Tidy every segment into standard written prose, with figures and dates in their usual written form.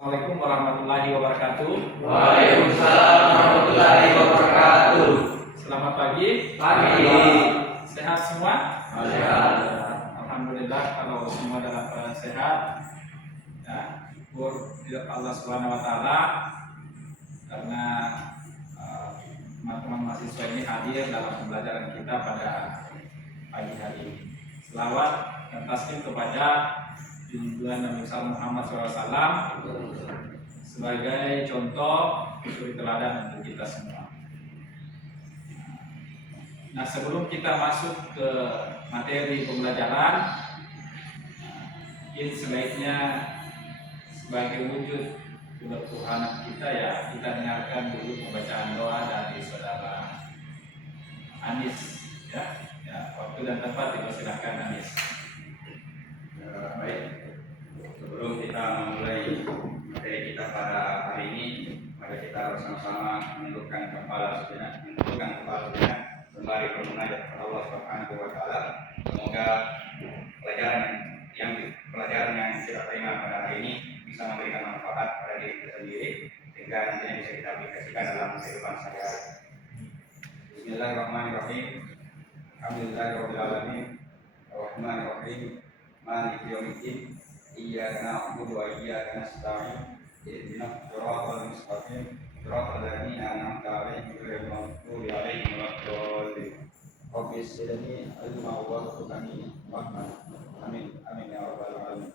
Assalamualaikum warahmatullahi wabarakatuh. Waalaikumsalam warahmatullahi wabarakatuh. Selamat pagi. Pagi. Sehat semua? Sehat. Alhamdulillah kalau semua dalam keadaan sehat. Ya, syukur Allah Subhanahu wa taala karena teman-teman mahasiswa ini hadir dalam pembelajaran kita pada pagi hari ini. Selawat dan taslim kepada junjungan Nabi Muhammad SAW sebagai contoh suri teladan untuk kita semua. Nah, sebelum kita masuk ke materi pembelajaran, mungkin sebaiknya sebagai wujud kebertuhanan kita ya, kita dengarkan dulu pembacaan doa dari saudara Anis ya. Waktu dan tempat dipersilakan Anis. Baik, sebelum kita memulai materi kita pada hari ini, mari kita bersama-sama menundukkan kepala sejenak, sembari bermunajat kepada Allah Subhanahu wa taala. Semoga pelajaran yang kita terima pada hari ini bisa memberikan manfaat pada diri kita sendiri, sehingga nantinya bisa kita aplikasikan dalam kehidupan sehari-hari. Bismillahirrahmanirrahim. Alhamdulillahirabbil alamin. Arrahmanirrahim. Maliki yaumiddin. Iyyaka na'budu wa iyyaka nasta'in. Ihdinas siratal mustaqim. Siratal ladzina an'amta 'alaihim ghairil maghdubi 'alaihim waladdallin. Rabbi zidni ilma warzuqni rahmah. Amin. Amin ya rabbal alamin.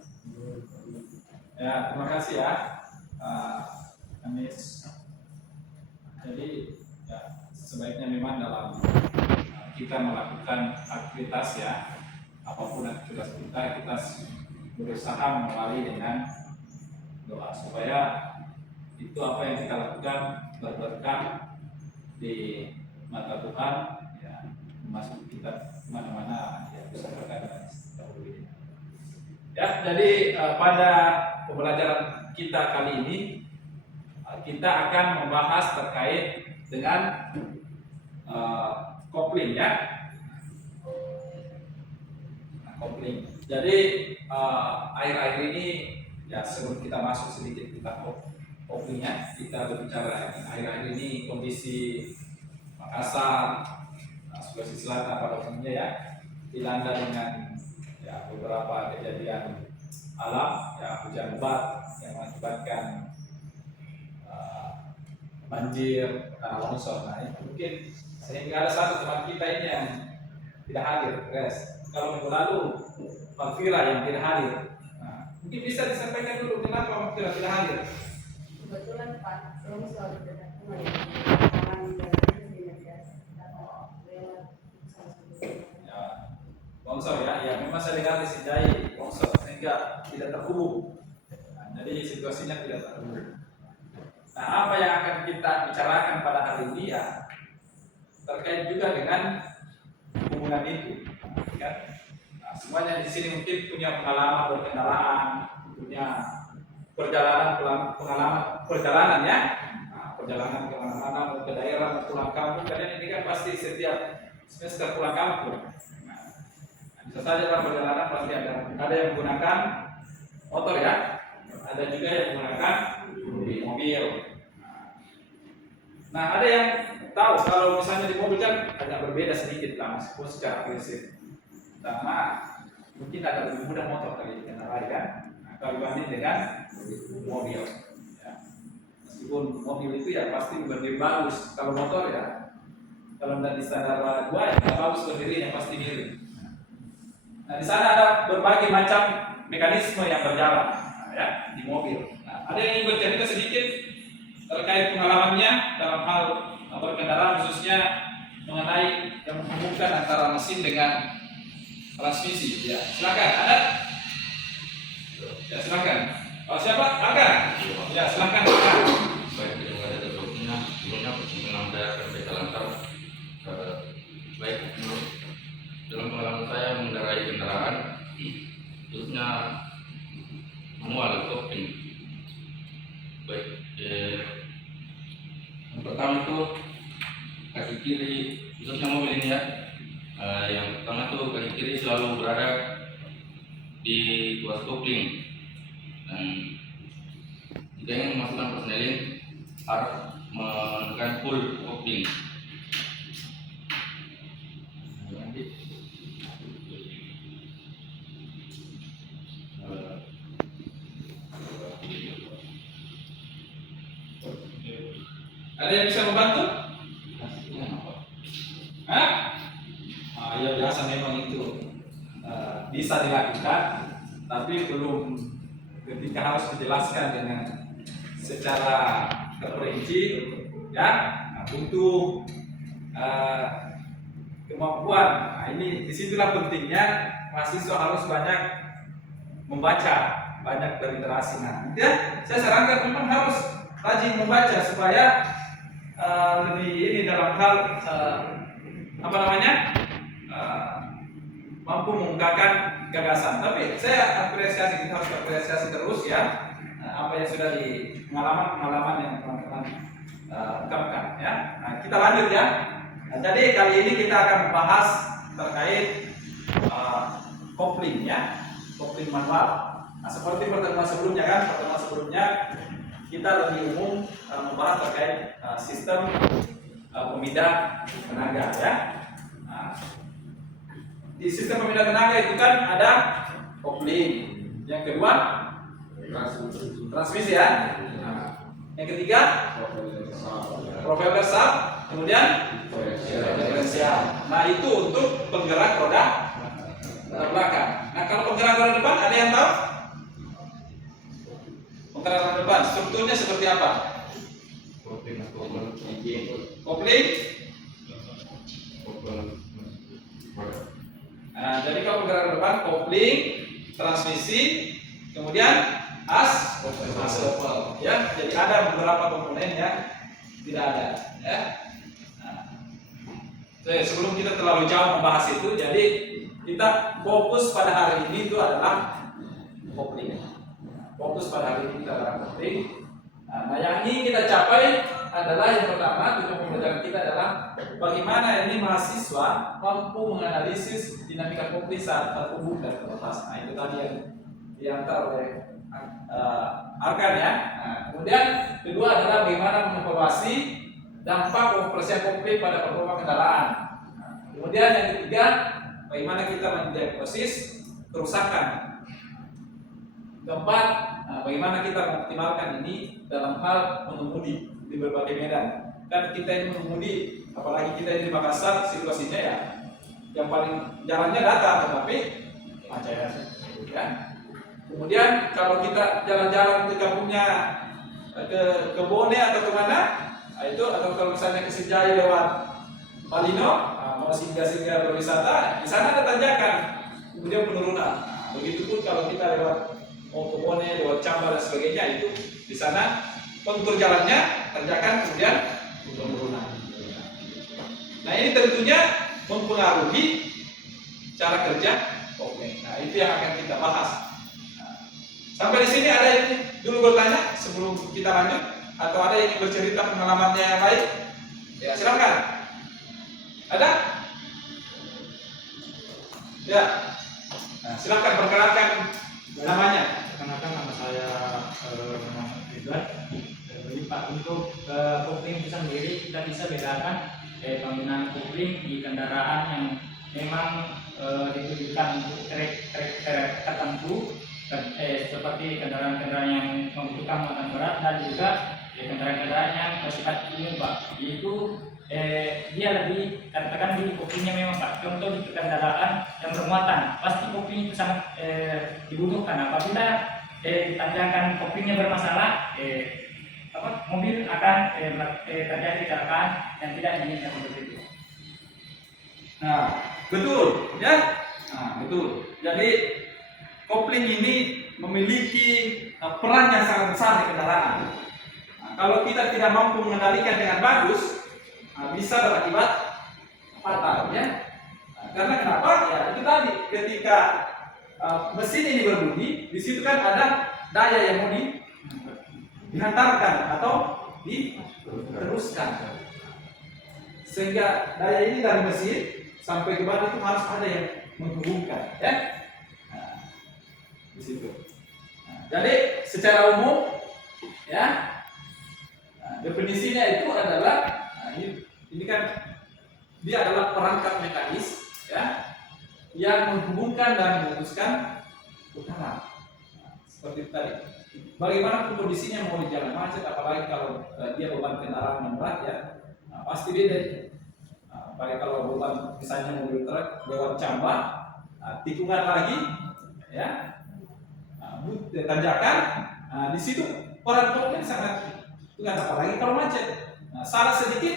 Ya, terima kasih ya, Anis. Jadi ya, sebaiknya memang dalam kita melakukan aktivitas ya, apapun aktivitas kita berusaha mengawali dengan doa supaya itu apa yang kita lakukan berberkah di mata Tuhan ya, masuk kita mana-mana ya, bisa berkah dengan dahulu ini. Ya, jadi pada pembelajaran kita kali ini kita akan membahas terkait dengan kopling ya. Kopling. Jadi akhir-akhir ini ya, sebelum kita masuk sedikit kita koplingnya, kita berbicara akhir-akhir ini kondisi Makassar, Sulawesi Selatan pada umumnya ya dilanda dengan ya beberapa kejadian alam ya, hujan lebat yang mengakibatkan banjir, tanah longsor. Nah, itu mungkin sehingga ada satu teman kita ini yang tidak hadir, guys. Kalau minggu lalu Bang Fira yang tidak hadir. Nah, mungkin bisa disampaikan dulu kenapa Bang Fira tidak hadir? Kebetulan Pak longsor dekat rumah Ya, longsor ya, memang saya dengar di Sindai longsor sehingga tidak terhubung. Nah, jadi situasinya tidak terhubung. Nah, apa yang akan kita bicarakan pada hari ini ya terkait juga dengan hubungan itu, kan? Nah, semuanya di sini mungkin punya pengalaman berkendaraan, punya perjalanan ya, perjalanan kemana-mana, mau ke daerah, mau pulang kampung. Kalian ini kan pasti setiap semester pulang kampung. Nah, bisa saja dalam perjalanan pasti ada yang menggunakan motor ya, ada juga yang menggunakan mobil. Nah, ada yang tahu kalau misalnya di mobil kan agak berbeda sedikit lah, meskipun secara prinsip. Karena mungkin agak lebih mudah motor kali dikendarai kan, kalau dibanding dengan mobil. Ya. Meskipun mobil itu ya pasti lebih bagus, kalau motor ya kalau dari standar 2 ya nggak bagus berdirinya, pasti miring. Nah, di sana ada berbagai macam mekanisme yang berjalan ya di mobil. Nah, ada yang ingin bercerita sedikit terkait pengalamannya dalam hal berkendaraan, khususnya mengenai yang menghubungkan antara mesin dengan transmisi. Ya, silakan. Ada? Ya, silakan. Oh, siapa? Aga? Ya, silakan. Baik, terima kasih atas waktunya. Sebelumnya perkenalan saya akan saya lantar. Baik, dalam pengalaman saya mengendarai kendaraan, khususnya manual kopling. Baik, yang pertama itu kaki kiri, khususnya mobil ini ya. Yang pertama itu kaki kiri selalu berada di tuas kopling, dan dengan memasukkan persneling harus menekan full kopling. Ada yang bisa membantu? Hah? Ya biasa memang itu bisa dilakukan, tapi belum ketika harus dijelaskan dengan secara terperinci, ya butuh kemampuan. Nah, ini disitulah pentingnya mahasiswa harus banyak membaca, banyak berinteraksi. Nah, ya, saya sarankan memang harus rajin membaca supaya lebih ini dalam hal apa namanya mampu mengungkapkan gagasan. Tapi saya apresiasi, kita harus apresiasi terus ya apa yang sudah di pengalaman yang teman-teman ungkapkan ya. Nah, kita lanjut ya. Nah, jadi kali ini kita akan membahas terkait kopling ya, kopling manual. Nah, seperti pertemuan sebelumnya kita lebih umum membahas terkait sistem pemindah tenaga ya. Nah, di sistem pemindah tenaga itu kan ada kopling, yang kedua transmisi ya. Nah, yang ketiga propeller sub, kemudian diferensial. Nah, itu untuk penggerak roda belakang. Nah, kalau penggerak roda depan ada yang tahu? Penggerak roda depan strukturnya seperti apa? Kopling. Nah, jadi kalau penggerak roda depan kopling, transmisi, kemudian as oval ya. Jadi ada beberapa komponen yang tidak ada ya. Nah, sebelum kita terlalu jauh membahas itu, jadi kita fokus pada hari ini itu adalah kopling. Fokus pada hari ini kita adalah kopling. Nah, yang ingin kita capai adalah yang pertama, tujuan pembelajaran kita adalah bagaimana ini mahasiswa mampu menganalisis dinamika kopling saat terhubung dan terlepas. Nah, itu tadi yang diantar oleh Arkan ya. Nah, kemudian kedua adalah bagaimana mengevaluasi dampak operasi kopling pada performa kendaraan. Nah, kemudian yang ketiga, bagaimana kita mendiagnosis kerusakan. Keempat, bagaimana kita mengoptimalkan ini dalam hal mengemudi di berbagai medan. Kan kita ini mengemudi, apalagi kita ini di Makassar, situasinya ya yang paling jalannya datar, tetapi macet ya. Kemudian kalau kita jalan-jalan ke kampungnya ke Bone atau kemana, itu atau kalau misalnya ke Sijaya lewat Palino, mau singgah-singgah berwisata, di sana ada tanjakan, kemudian penurunan. Nah, begitupun kalau kita lewat mau ke Bone, lewat Camba dan sebagainya, itu di sana kontur jalannya tanjakan, kemudian penurunan. Nah, ini tentunya mempengaruhi cara kerja kopling. Nah, itu yang akan kita bahas. Sampai di sini ada yang dulu bertanya sebelum kita lanjut, atau ada yang ingin bercerita pengalamannya yang lain? Ya, silakan. Ada? Ya. Nah, silakan perkenalkan namanya. Perkenalkan nama saya Ridwan. Jadi Pak, untuk kopling itu sendiri kita bisa bedakan penggunaan kopling di kendaraan yang memang ditujukan untuk trek tertentu. Seperti kendaraan-kendaraan yang membutuhkan muatan berat dan juga kendaraan-kendaraan yang bersifat umum Pak. Itu dia lebih katakan di koplingnya memang Pak. Contoh di kendaraan yang bermuatan, pasti kopling itu sangat dibutuhkan. Apabila tanjakan koplingnya bermasalah, mobil akan terjadi kecelakaan yang tidak diinginkan seperti itu. Nah, betul ya. Nah, betul. Jadi kopling ini memiliki peran yang sangat besar di kendaraan. Nah, kalau kita tidak mampu mengendalikan dengan bagus, bisa berakibat fatal ya. Nah, karena kenapa? Ya itu tadi, ketika mesin ini berbunyi, di situ kan ada daya yang mau dihantarkan atau diteruskan. Sehingga daya ini dari mesin sampai ke ban itu harus ada yang menghubungkan ya. Di situ. Nah, jadi secara umum ya. Nah, definisinya itu adalah ini kan dia adalah perangkat mekanis ya yang menghubungkan dan memutuskan putaran. Nah, seperti tadi. Bagaimana kondisinya mau di jalan macet, apalagi kalau dia beban kendaraan yang berat ya, nah, pasti beda. Apalagi kalau beban misalnya mobil truk lewat Camba, tikungan lagi, ya, tanjakan, di situ peran kopling sangat tinggi, apalagi kalau macet. Nah, salah sedikit,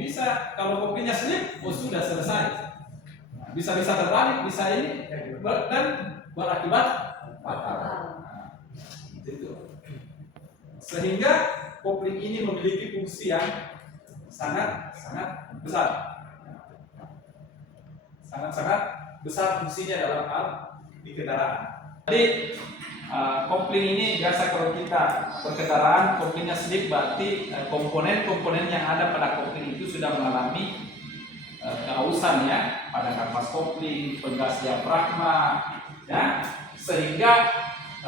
bisa kalau koplingnya slip, sudah selesai. Nah, bisa terbalik, bisa ini, dan berakibat fatal. Itu. Sehingga kopling ini memiliki fungsi yang sangat besar. Sangat besar fungsinya dalam hal di kendaraan. Jadi kopling ini biasa kalau kita berkendaraan, koplingnya slip berarti komponen-komponen yang ada pada kopling itu sudah mengalami keausan ya, pada kampas kopling, pegas diafragma, ya, sehingga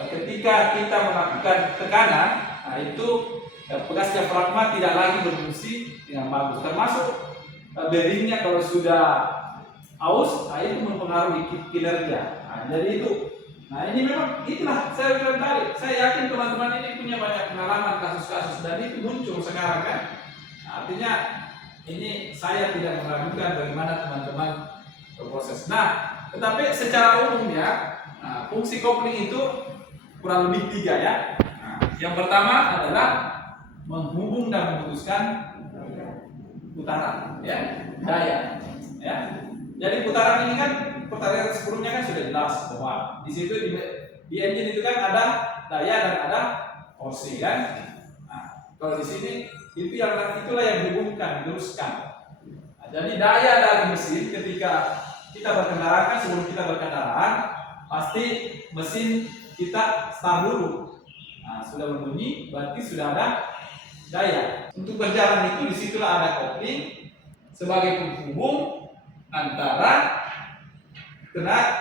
ketika kita melakukan tekanan, itu pegas diafragma tidak lagi berfungsi dengan bagus. Termasuk bearingnya kalau sudah aus, itu mempengaruhi kinerja. Jadi itu. Nah ini memang itulah saya bilang tadi. Saya yakin teman-teman ini punya banyak pengalaman kasus-kasus dan itu muncul sekarang kan. Artinya ini saya tidak meragukan bagaimana teman-teman berproses. Nah, tetapi secara umum ya, fungsi kopling itu kurang lebih 3 ya. Nah, yang pertama adalah menghubung dan memutuskan putaran, ya, daya, ya. Jadi putaran ini kan pertanyaan sebelumnya kan sudah jelas bahwa di situ di engine itu kan ada daya dan ada torsi kan. Nah, kalau di sini itulah yang dihubungkan, diteruskan. Nah, jadi daya dari mesin ketika kita berkendaraan kan, sebelum kita berkendaraan pasti mesin kita start dulu. Nah, sudah berbunyi berarti sudah ada daya. Untuk berjalan itu disitulah ada kopling sebagai penghubung antara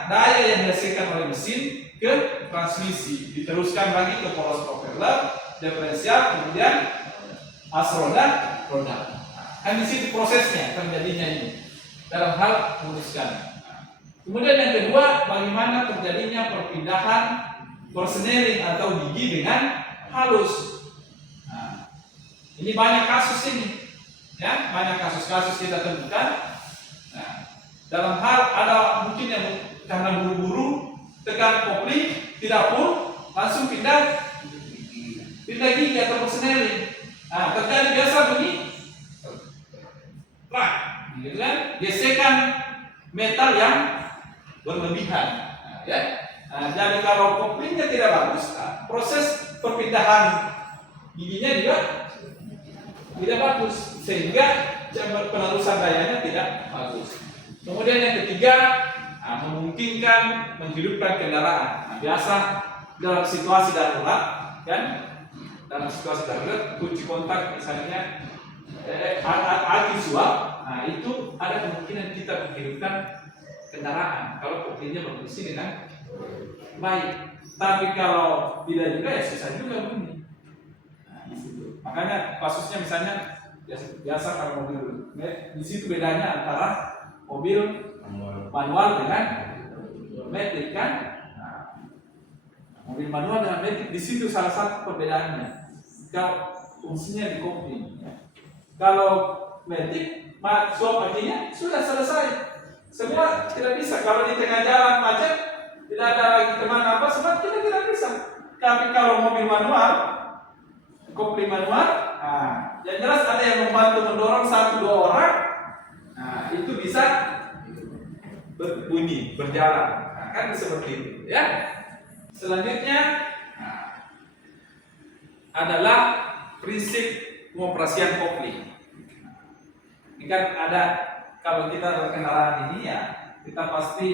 daya yang dihasilkan oleh mesin ke transmisi, diteruskan lagi ke poros propeller, diferensial, kemudian as roda. Kan di situ prosesnya terjadinya ini dalam hal memutuskan. Kemudian yang kedua, bagaimana terjadinya perpindahan persneling atau gigi dengan halus. Nah, ini banyak kasus ini, ya, banyak kasus-kasus kita temukan. Nah, dalam hal ada mungkin yang karena buru-buru tekan kopling tidak full, langsung pindah gigi atau persneling. Nah, terjadi biasa bunyi, gitu kan? Gesekan metal yang berlebihan. Nah, ya. Nah, jadi kalau koplingnya tidak bagus, proses perpindahan giginya juga tidak bagus, sehingga penerusan dayanya tidak bagus. Kemudian yang ketiga, memungkinkan menghidupkan kendaraan. Nah, biasa dalam situasi darurat, kan? Dalam situasi darurat, kunci kontak misalnya alat visual, nah itu ada kemungkinan kita menghidupkan kendaraan kalau koplingnya berfungsi dengan baik. Tapi kalau tidak juga ya susah juga bunyi. Nah, di situ. Makanya kasusnya misalnya biasa kalau mobil, di situ bedanya antara mobil manual dengan metik kan. Nah, mobil manual dengan metik di situ salah satu perbedaannya. Kalau fungsinya di kopling. Kalau metik, suap akinya sudah selesai. Semua tidak bisa. Kalau di tengah jalan macet, tidak ada lagi teman apa, semua kita tidak bisa. Tapi kalau mobil manual, kopling manual, yang jelas ada yang membantu mendorong 1-2 orang, nah itu bisa berbunyi, berjalan. Nah, kan seperti itu, ya. Selanjutnya adalah prinsip pengoperasian kopling. Ini kan ada, kalau kita berkendaraan ini ya, kita pasti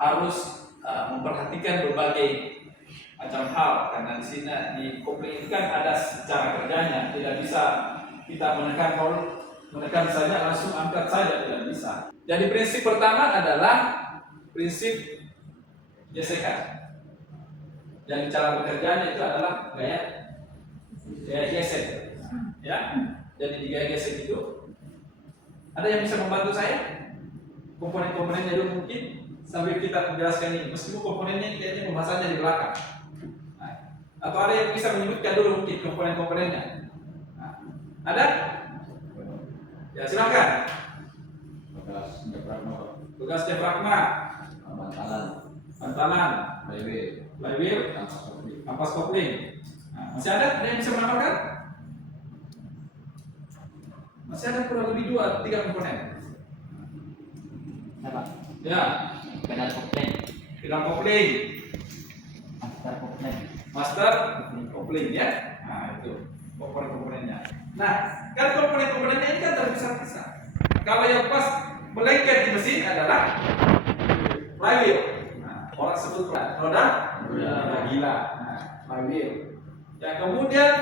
harus memperhatikan berbagai macam hal, karena di sini di kopling ini kan ada cara kerjanya, tidak bisa kita menekan saja langsung angkat saja, tidak bisa. Jadi prinsip pertama adalah prinsip gesekan. Jadi cara bekerjanya itu adalah gaya gaya gesek, ya. Jadi di gaya gesek itu ada yang bisa membantu saya? Komponen-komponennya dulu mungkin sambil kita menjelaskan ini. Meskipun komponennya kayaknya pembahasannya di belakang. Nah, atau ada yang bisa menyebutkan dulu mungkin komponen-komponennya? Nah, ada? Ya silakan. Bekas diafragma, Bekas diafragma, bantalan, flywheel, kampas kopling. Nah, masih ada yang bisa menambahkan? Masih ada kurang lebih 2 atau 3 komponen. Apa? Ya, Pedal kopling, pedal kopling, master kopling. master kopling ya. Nah itu komponen-komponennya. Nah, kan komponen-komponennya ini kan terpisah-pisah. Kalau yang pas melengket di mesin adalah flywheel. Nah, orang sebut roda gila. Nah, flywheel. Ya kemudian,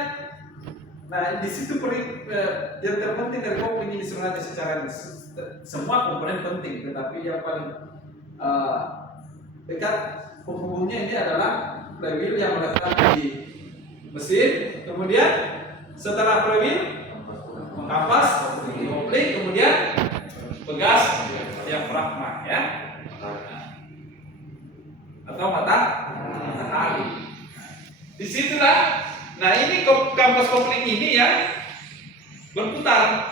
nah di situ yang terpenting dari kopling ini sebenarnya secara semua komponen penting, tetapi yang paling dekat penghubungnya ini adalah flywheel yang melekat di mesin. Kemudian setelah flywheel kampas kopling, kemudian bekas diafragma ya, atau matahari. Disitulah, nah ini kampas kopling ini yang berputar,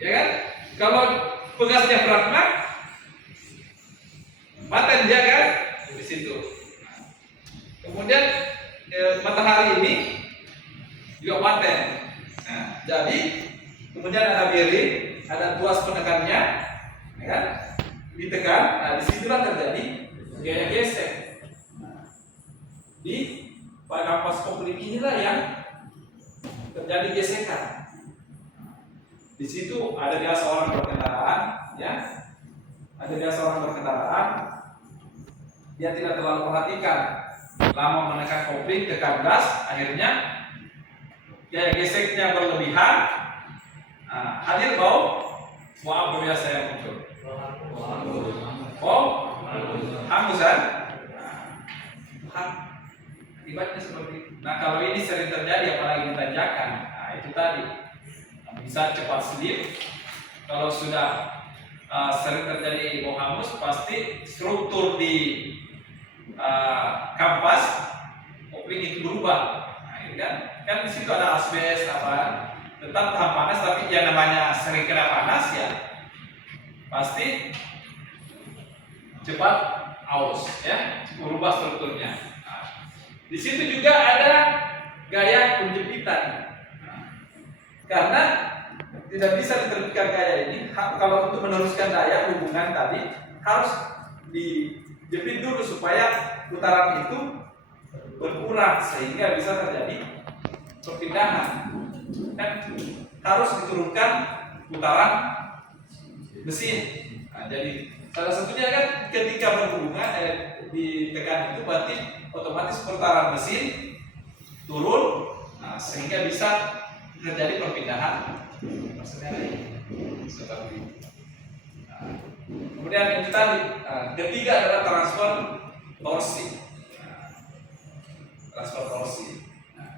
ya kan? Kalau bekas diafragma, paten dia kan di situ. Kemudian matahari ini juga paten. Nah, jadi kemudian ada bearing, ada tuas penekannya, ya kan? Ditekan, nah disitulah terjadi gaya gesek. Nah, di pada kampas kopling inilah yang terjadi gesekan. Di situ ada dia seorang berkendaraan, ya, ada dia seorang berkendaraan, dia tidak terlalu perhatikan, lama menekan kopling, tekan gas, akhirnya gaya geseknya berlebihan. Nah, hadir bau apa biasa yang muncul? Bau hangusan. Akibatnya seperti itu. Nah kalau ini sering terjadi apalagi di tanjakan, nah itu tadi bisa cepat slip. Kalau sudah sering terjadi bau hangus, pasti struktur di kampas kopling itu berubah. Nah, ini kan di situ ada asbes apa, tetap tahan panas, tapi yang namanya sering kena panas ya pasti cepat aus ya, berubah strukturnya. Di situ juga ada gaya penjepitan. Karena tidak bisa diterbitkan gaya ini, kalau untuk meneruskan daya hubungan tadi harus dijepit dulu supaya putaran itu berkurang sehingga bisa terjadi perpindahan. Kan harus diturunkan putaran mesin. Nah, jadi salah satunya kan ketika berhubungan ditekan itu berarti otomatis putaran mesin turun, nah, sehingga bisa terjadi perpindahan seperti ini. Nah, kemudian itu tadi, ketiga adalah transfer torsi. Transfer torsi. Nah,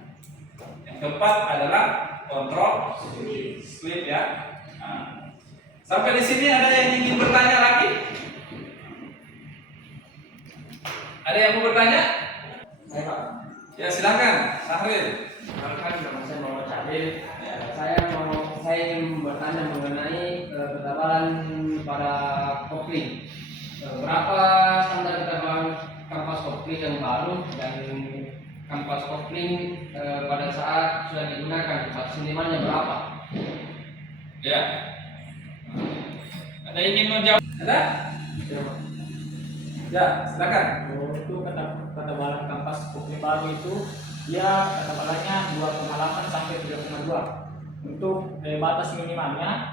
yang keempat adalah kontrol sweep ya. Nah, sampai di sini ada yang ingin bertanya lagi? Ada yang mau bertanya? Saya Pak, Ya silakan, Sahril. perkenalkan nama saya Muhammad Syahrir. Saya ingin bertanya mengenai ketebalan pada kopling. Berapa standar ketebalan kampas kopling yang baru dan kampas kopling pada saat sudah digunakan, maksimalnya berapa? Ya. Ada yang ingin menjawab? Ada? Ya, silakan. Untuk ketebalan kampas kopling baru itu dia ketebalannya 2,8 sampai 3,2. Untuk batas minimalnya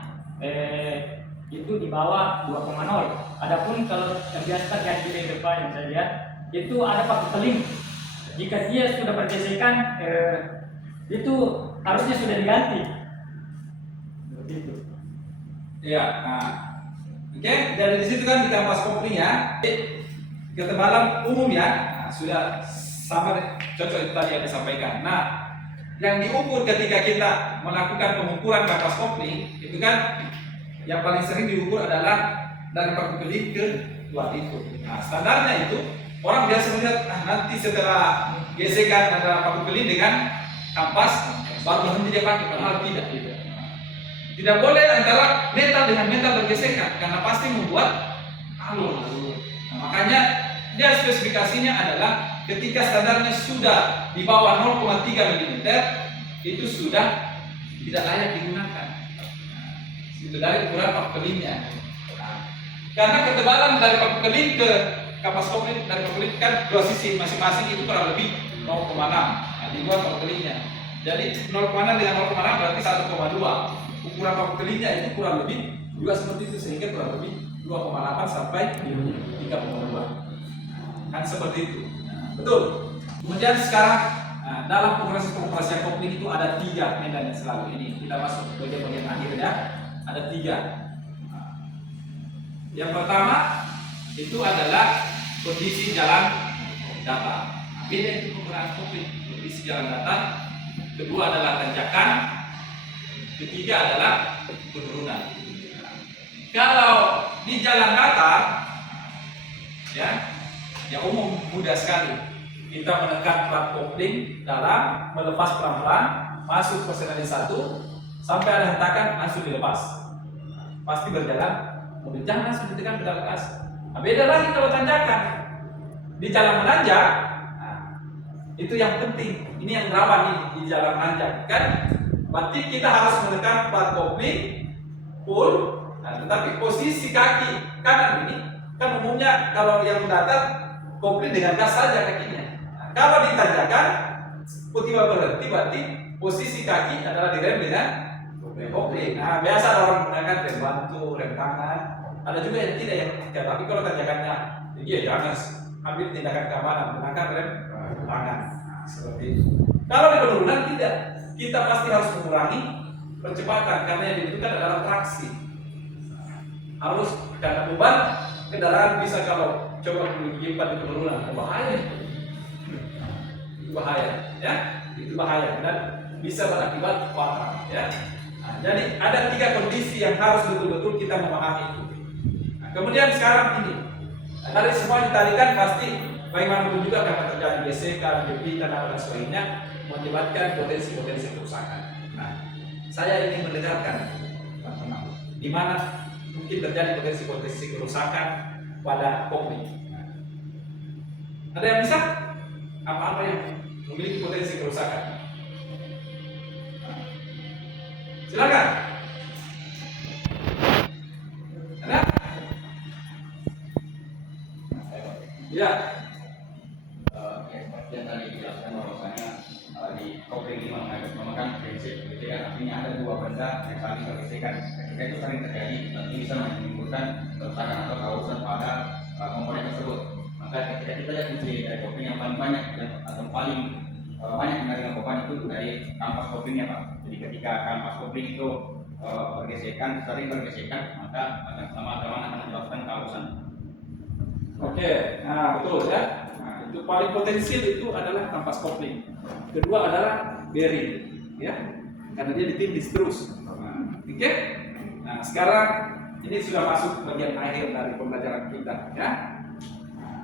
itu di bawah 2,0. Adapun kalau biasa terjadi di depan yang saya lihat itu ada paku peling. Jika dia sudah bergesekan itu harusnya sudah diganti. Begitu. Ya. Nah. Oke, dari di situ kan di kampas kopling ya. Ketebalan umum ya, nah, sudah sama cocok itu tadi yang disampaikan. Nah, yang diukur ketika kita melakukan pengukuran kampas kopling itu kan yang paling sering diukur adalah dari paku kelin ke luar itu. Nah, standarnya itu orang biasa melihat nanti setelah gesekan antara paku kelin dengan kampas baru berhenti dia pakai, padahal tidak. Tidak boleh antara metal dengan metal bergesekan karena pasti membuat alur. Nah, makanya dia spesifikasinya adalah ketika standarnya sudah di bawah 0,3 mm itu sudah tidak layak digunakan. Itu dari ukuran paku kelinnya. Karena ketebalan dari paku kelin ke kampas kopling dari paku kelin kan dua sisi masing-masing itu kurang lebih 0,6. Nah, di luar paku kelinnya. Jadi 0,6 dengan 0,6 berarti 1,2. Ukuran paku kelinnya itu kurang lebih juga seperti itu sehingga kurang lebih 2,8 sampai 3,2. Kan seperti itu. Betul. Kemudian sekarang dalam pengoperasian kopling itu ada 3 medan yang selalu ini. Kita masuk bagian-bagian akhir ya. Ada 3. Yang pertama itu adalah kondisi jalan datar. Beda itu pengukuran kopling. Kondisi jalan datar. Kedua adalah tanjakan. Ketiga adalah penurunan. Kalau di jalan datar, ya umum mudah sekali. Kita menekan plat kopling dalam, melepas pelan-pelan, masuk persenan 1, sampai ada hentakan langsung dilepas. Pasti berjalan, mobil jangan langsung ditekan pedal gas. Nah, beda lagi kalau tanjakan. Di jalan menanjak, itu yang penting. Ini yang rawan nih di jalan menanjak, kan? Berarti kita harus menekan plat kopling full. Nah, tetapi posisi kaki kanan ini kan umumnya kalau yang datar kopling dengan gas saja kakinya. Nah, kalau di tanjakan tiba berhenti berarti posisi kaki adalah direm dengan kopling. Nah, biasa orang menggunakan rem bantu, rem tangan. Ada juga yang tidak yang tiga. Tapi kalau tanjakannya ya jangan ambil tindakan keamanan menggunakan rem tangan. Nah, seperti itu. Kalau di penurunan tidak. Kita pasti harus mengurangi percepatan karena yang dibutuhkan adalah traksi. Harus karena beban kendaraan bisa kalau coba lipat di penurunan bahaya. Itu bahaya, ya. Itu bahaya dan bisa berakibat fatal, ya. Nah, jadi ada 3 kondisi yang harus betul-betul kita memahami itu. Nah, kemudian sekarang ini dari semua yang ditarikan pasti bagaimanapun juga akan terjadi gesekan, jepitan dan sebagainya mengakibatkan potensi-potensi kerusakan. Nah, saya ingin mendengarkan teman-teman, di mana mungkin terjadi potensi-potensi kerusakan pada kopling. Nah, ada yang bisa? Apa-apa yang memiliki potensi kerusakan? Nah, silakan. Ada? Ya. Yang tadi dijelaskan bahwasanya di kopling ini menggunakan prinsip gesekan, artinya ada 2 benda yang saling bergesekan. Ketika itu sering terjadi, nanti bisa menimbulkan kerusakan atau kausan pada komponen tersebut. Maka ketika kita lihat fungsi dari kopling yang paling banyak atau paling banyak menerima beban itu dari kampas koplingnya, Pak. Jadi ketika kampas kopling itu bergesekan, sering bergesekan, maka lama-lama akan menyebabkan kausan. Oke, nah betul ya. Nah, itu paling potensial itu adalah kampas kopling. Kedua adalah bearing, ya, karena dia ditindih terus. Nah, oke. Nah, sekarang ini sudah masuk bagian akhir dari pembelajaran kita, ya. Nah,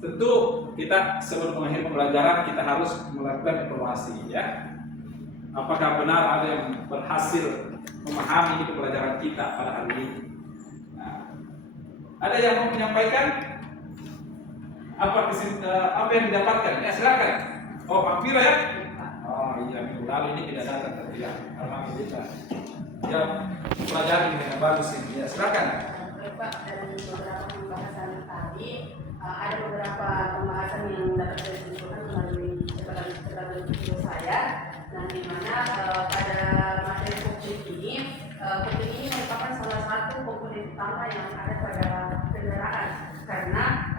tentu kita sebelum mengakhiri pembelajaran kita harus melakukan evaluasi, ya. Apakah benar ada yang berhasil memahami pembelajaran kita pada hari ini? Nah, ada yang mau menyampaikan apa yang didapatkan? Ya silakan. Oh, Pak Pira ya? Oh iya, minggu lalu ini tidak datang tadi ya. Alhamdulillah. Ya, pelajari dengan bagus ini. Ya silakan. Pak, dari beberapa pembahasan tadi ada beberapa pembahasan yang dapat saya simpulkan melalui catatan video saya. Nah, di mana pada materi kopling ini merupakan salah satu komponen utama yang ada pada kendaraan. Karena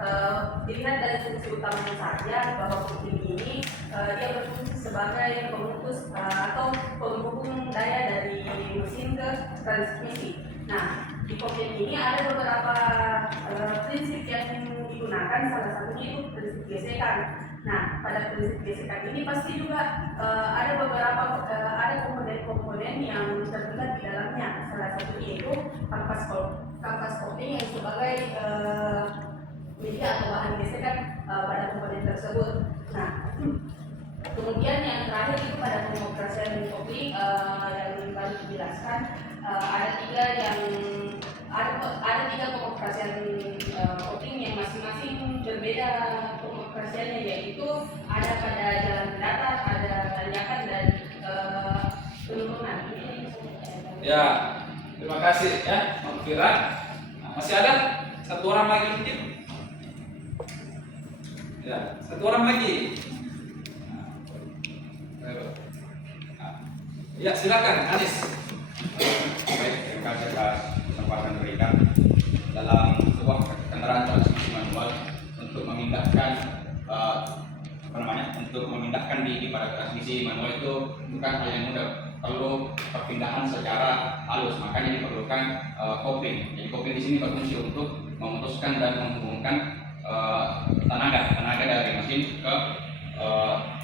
dilihat dari fungsi utamanya saja bahwa kopling ini dia berfungsi sebagai pemutus atau penghubung daya dari mesin ke transmisi. Nah, di kopling ini ada beberapa prinsip yang digunakan, salah satunya itu prinsip gesekan. Nah, pada prinsip gesekan ini pasti juga ada beberapa komponen-komponen yang terlibat di dalamnya. Salah satunya itu kampas kopling yang sebagai media atau bahan gesekan pada komponen tersebut. Nah, kemudian yang terakhir itu pada pengoperasian kopling yang baru dijelaskan ada tiga pengoperasian kopling yang masing-masing berbeda pengoperasiannya, yaitu ada pada jalan datar, ada tanjakan dan penurunan. Ya, terima kasih ya, Bang Fira. Nah, masih ada satu orang lagi mungkin? Ya, satu orang lagi. Ya, silakan, Anis. Baik, terima kasih atas kesempatan diberikan dalam sebuah kendaraan transmisi manual untuk memindahkan untuk memindahkan di pada transmisi manual itu bukan hal yang mudah, perlu perpindahan secara halus, makanya diperlukan kopling. Jadi kopling di sini berfungsi untuk memutuskan dan menghubungkan tenaga dari mesin ke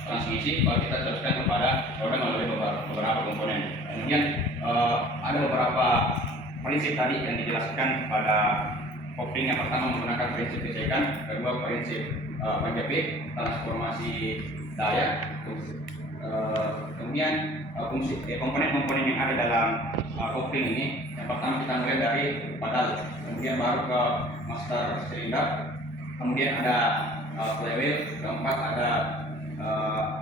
transmisi, baru kita teruskan kepada roda melalui beberapa komponen. Kemudian ada beberapa prinsip tadi yang dijelaskan pada kopling. Yang pertama menggunakan prinsip gesekan, kedua prinsip penjepit, transformasi daya, kemudian fungsi komponen-komponen yang ada dalam kopling ini. Yang pertama kita mulai dari pedal, kemudian baru ke master silinder, kemudian ada flywheel, keempat ada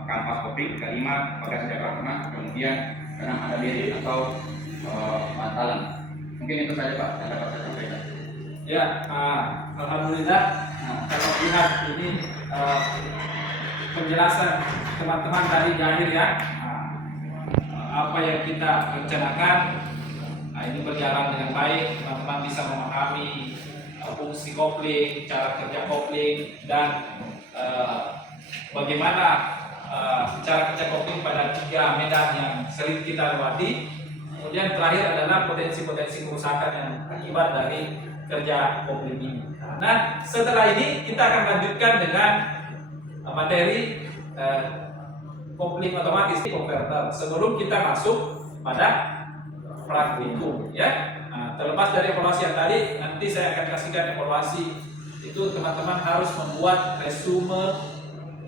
kampas kopling, kelima bagasi diafragma, kemudian keenam ada bearing atau bantalan. Mungkin itu saja Pak yang dapat saya sampaikan. Ya, alhamdulillah. Kalau lihat ini penjelasan teman-teman tadi di akhir ya, apa yang kita rencanakan, ini berjalan dengan baik. Teman-teman bisa memahami fungsi kopling, cara kerja kopling, dan bagaimana cara kerja kopling pada 3 medan yang sering kita lewati. Kemudian terakhir adalah potensi-potensi kerusakan yang akibat dari kerja kopling ini. Nah, setelah ini kita akan lanjutkan dengan materi kopling otomatis converter sebelum kita masuk pada praktikum ya. Nah, terlepas dari evaluasi yang tadi, nanti saya akan kasihkan evaluasi itu. Teman-teman harus membuat resume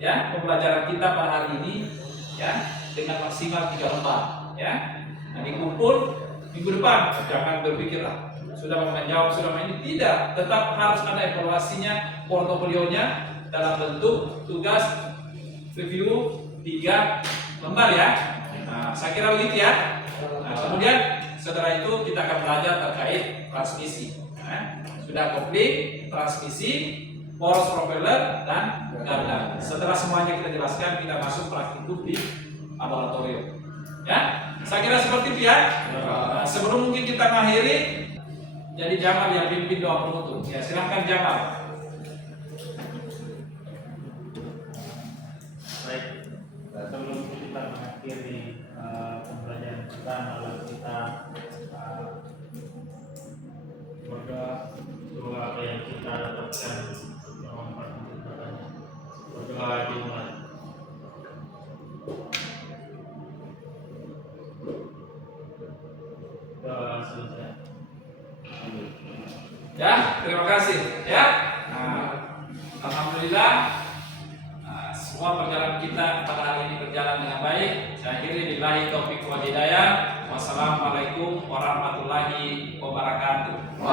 ya pembelajaran kita pada hari ini ya dengan maksimal 3 lembar ya. Nah, dikumpul minggu depan. Jangan berpikirlah sudah menjawab sudah ini, tidak, tetap harus ada evaluasinya, portofolionya dalam bentuk tugas review 3 lembar ya. Nah, saya kira begitu ya. Nah, kemudian setelah itu kita akan belajar terkait transmisi. Nah, sudah kopling, transmisi, poros propeller, dan garda. Setelah semuanya kita jelaskan, kita masuk praktikum di laboratorium. Ya, saya kira seperti itu ya. Nah, sebelum mungkin kita mengakhiri, jadi Jamal yang pimpin doa penutup. Ya, silahkan Jamal. Baik, sebelum kita mengakhiri pembelajaran kita, malah kita berdoa doa apa yang kita dapatkan berdoa dimulai. Doa selesai. Ya, terima kasih ya. Alhamdulillah semua perjalanan kita pada hari ini berjalan dengan baik. Saya akhiri billahi taufiq wal hidayah. Wassalamualaikum warahmatullahi wabarakatuh.